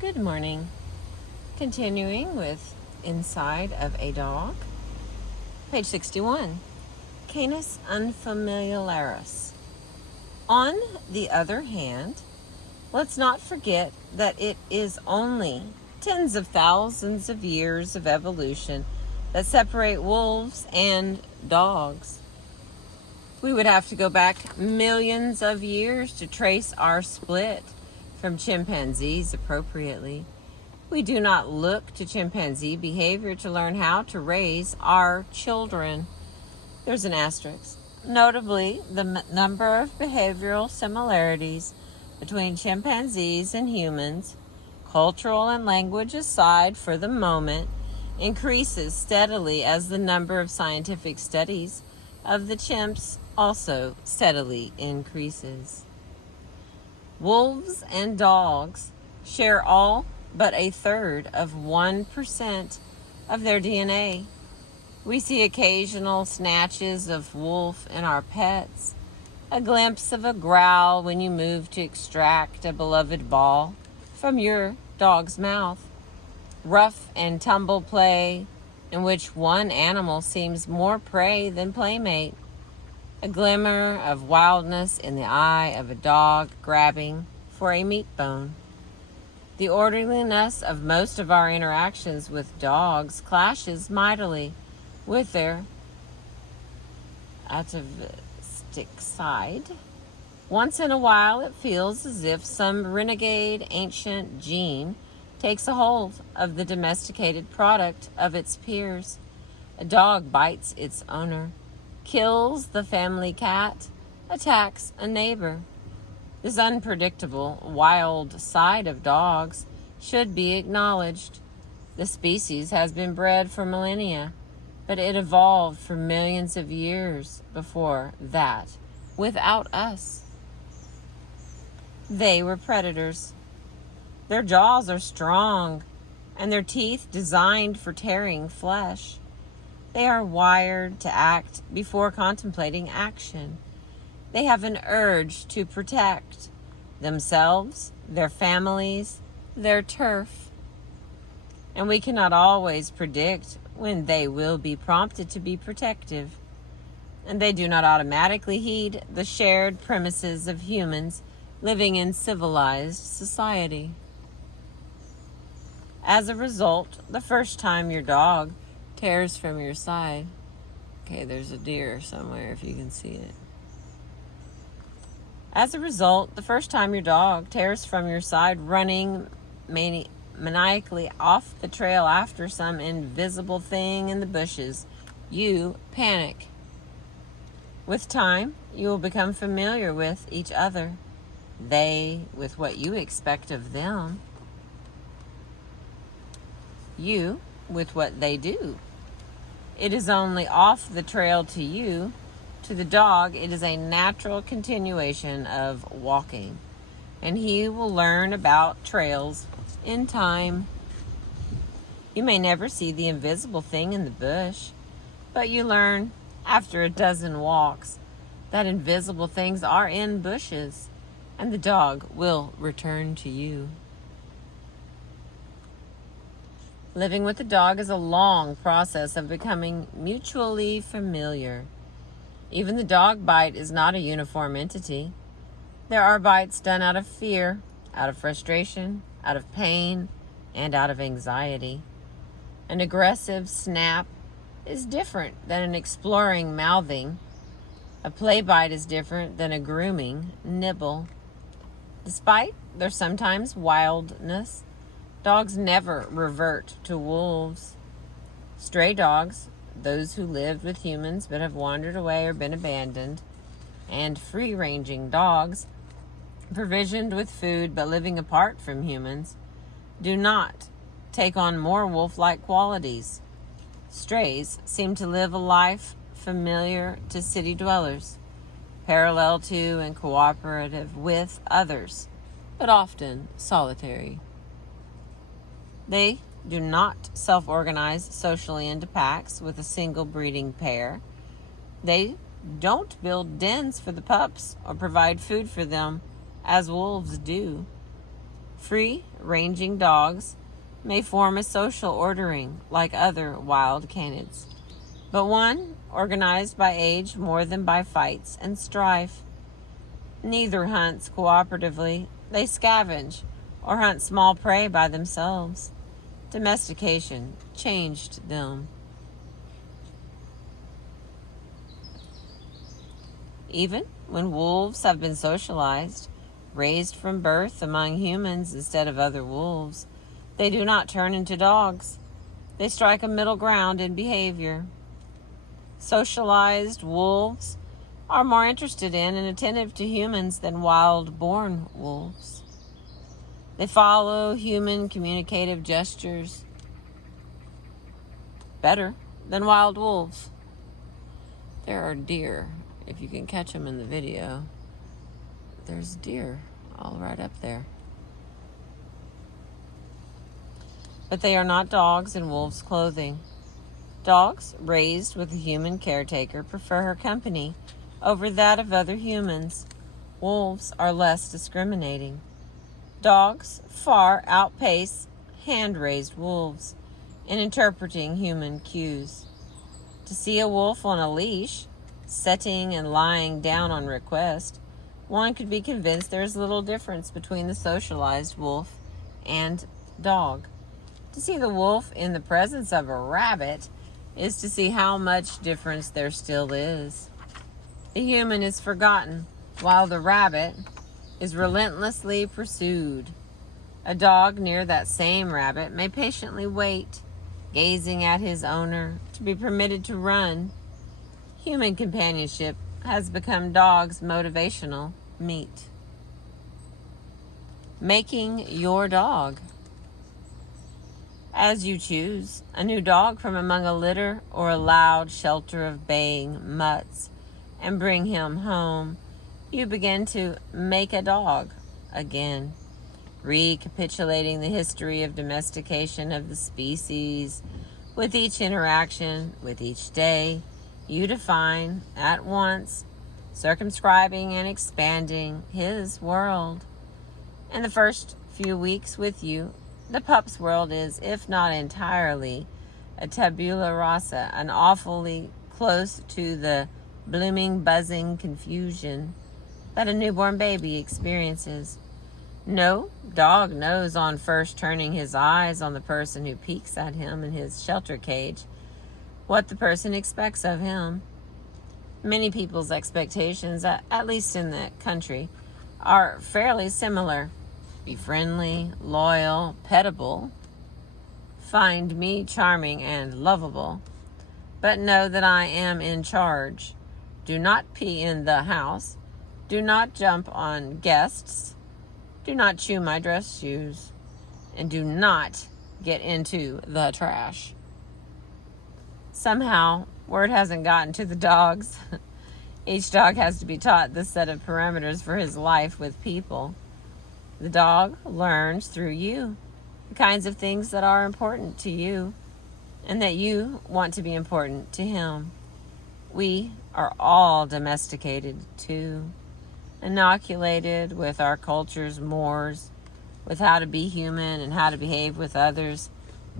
Good morning. Continuing with Inside of a Dog, page 61, Canis unfamiliaris. On the other hand, let's not forget that it is only tens of thousands of years of evolution that separate wolves and dogs. We would have to go back millions of years to trace our split from chimpanzees appropriately. We do not look to chimpanzee behavior to learn how to raise our children. There's an asterisk. Notably, the number of behavioral similarities between chimpanzees and humans, cultural and language aside for the moment, increases steadily as the number of scientific studies of the chimps also steadily increases. Wolves and dogs share all but a third of 1% of their DNA. We see occasional snatches of wolf in our pets, a glimpse of a growl when you move to extract a beloved ball from your dog's mouth, rough and tumble play in which one animal seems more prey than playmate, a glimmer of wildness in the eye of a dog grabbing for a meat bone. The orderliness of most of our interactions with dogs clashes mightily with their atavistic side. Once in a while, it feels as if some renegade ancient gene takes a hold of the domesticated product of its peers. A dog bites its owner, kills the family cat, attacks a neighbor. This unpredictable, wild side of dogs should be acknowledged. The species has been bred for millennia, but it evolved for millions of years before that, without us. They were predators. Their jaws are strong, and their teeth designed for tearing flesh. They are wired to act before contemplating action. They have an urge to protect themselves, their families, their turf. And we cannot always predict when they will be prompted to be protective. And they do not automatically heed the shared premises of humans living in civilized society. As a result, the first time your dog tears from your side, okay, there's a deer somewhere if you can see it. As a result, the first time your dog tears from your side running maniacally off the trail after some invisible thing in the bushes, you panic. With time, you will become familiar with each other, they with what you expect of them, you with what they do. It is only off the trail to you. To the dog, it is a natural continuation of walking, and he will learn about trails in time. You may never see the invisible thing in the bush, but you learn after a dozen walks that invisible things are in bushes, and the dog will return to you. Living with a dog is a long process of becoming mutually familiar. Even the dog bite is not a uniform entity. There are bites done out of fear, out of frustration, out of pain, and out of anxiety. An aggressive snap is different than an exploring mouthing. A play bite is different than a grooming nibble. Despite their sometimes wildness, dogs never revert to wolves. Stray dogs, those who lived with humans but have wandered away or been abandoned, and free-ranging dogs, provisioned with food but living apart from humans, do not take on more wolf-like qualities. Strays seem to live a life familiar to city dwellers, parallel to and cooperative with others, but often solitary. They do not self-organize socially into packs with a single breeding pair. They don't build dens for the pups or provide food for them as wolves do. Free ranging dogs may form a social ordering like other wild canids, but one organized by age more than by fights and strife. Neither hunts cooperatively. They scavenge or hunt small prey by themselves. Domestication changed them. Even when wolves have been socialized, raised from birth among humans instead of other wolves, they do not turn into dogs. They strike a middle ground in behavior. Socialized wolves are more interested in and attentive to humans than wild-born wolves. They follow human communicative gestures better than wild wolves. There are deer, if you can catch them in the video. There's deer all right up there. But they are not dogs in wolves' clothing. Dogs raised with a human caretaker prefer her company over that of other humans. Wolves are less discriminating. Dogs far outpace hand-raised wolves in interpreting human cues. To see a wolf on a leash, setting and lying down on request, one could be convinced there is little difference between the socialized wolf and dog. To see the wolf in the presence of a rabbit is to see how much difference there still is. The human is forgotten, while the rabbit is relentlessly pursued. A dog near that same rabbit may patiently wait, gazing at his owner, to be permitted to run. Human companionship has become dogs' motivational meat. Making your dog. As you choose a new dog from among a litter or a loud shelter of baying mutts and bring him home, you begin to make a dog again, recapitulating the history of domestication of the species. With each interaction, with each day, you define at once, circumscribing and expanding his world. In the first few weeks with you, the pup's world is, if not entirely, a tabula rasa, an awfully close to the blooming, buzzing confusion that a newborn baby experiences. No dog knows on first turning his eyes on the person who peeks at him in his shelter cage what the person expects of him. Many people's expectations, at least in the country, are fairly similar. Be friendly, loyal, pettable. Find me charming and lovable. But know that I am in charge. Do not pee in the house. Do not jump on guests. Do not chew my dress shoes. And do not get into the trash. Somehow, word hasn't gotten to the dogs. Each dog has to be taught this set of parameters for his life with people. The dog learns through you the kinds of things that are important to you and that you want to be important to him. We are all domesticated too, inoculated with our culture's mores, with how to be human and how to behave with others.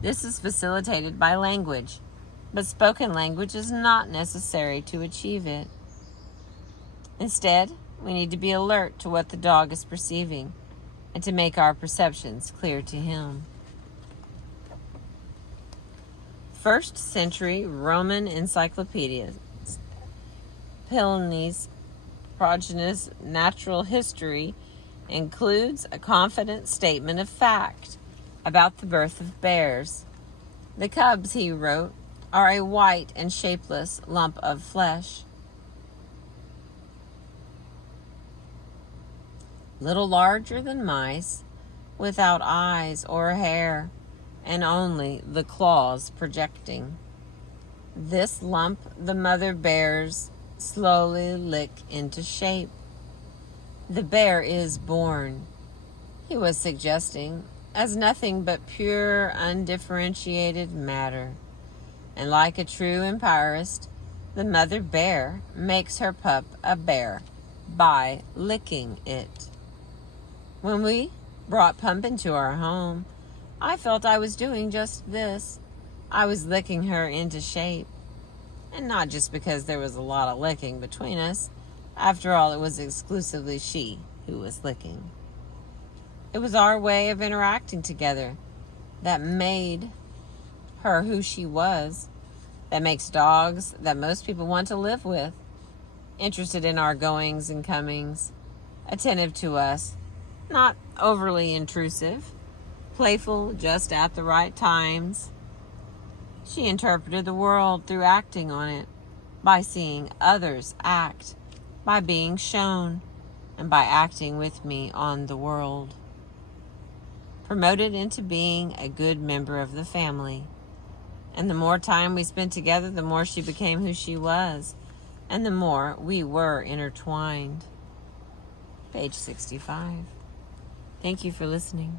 This is facilitated by language, but spoken language is not necessary to achieve it. Instead, we need to be alert to what the dog is perceiving and to make our perceptions clear to him. First century Roman encyclopedias, Pliny's Progenies Natural History, includes a confident statement of fact about the birth of bears. The cubs, he wrote, are a white and shapeless lump of flesh, little larger than mice, without eyes or hair, and only the claws projecting. This lump the mother bears slowly lick into shape. The bear is born, he was suggesting, as nothing but pure, undifferentiated matter. And like a true empirist, the mother bear makes her pup a bear by licking it. When we brought Pump into our home, I felt I was doing just this. I was licking her into shape. And not just because there was a lot of licking between us. After all, it was exclusively she who was licking. It was our way of interacting together that made her who she was, that makes dogs that most people want to live with, interested in our goings and comings, attentive to us, not overly intrusive, playful just at the right times. She interpreted the world through acting on it, by seeing others act, by being shown, and by acting with me on the world. Promoted into being a good member of the family. And the more time we spent together, the more she became who she was, and the more we were intertwined. Page 65. Thank you for listening.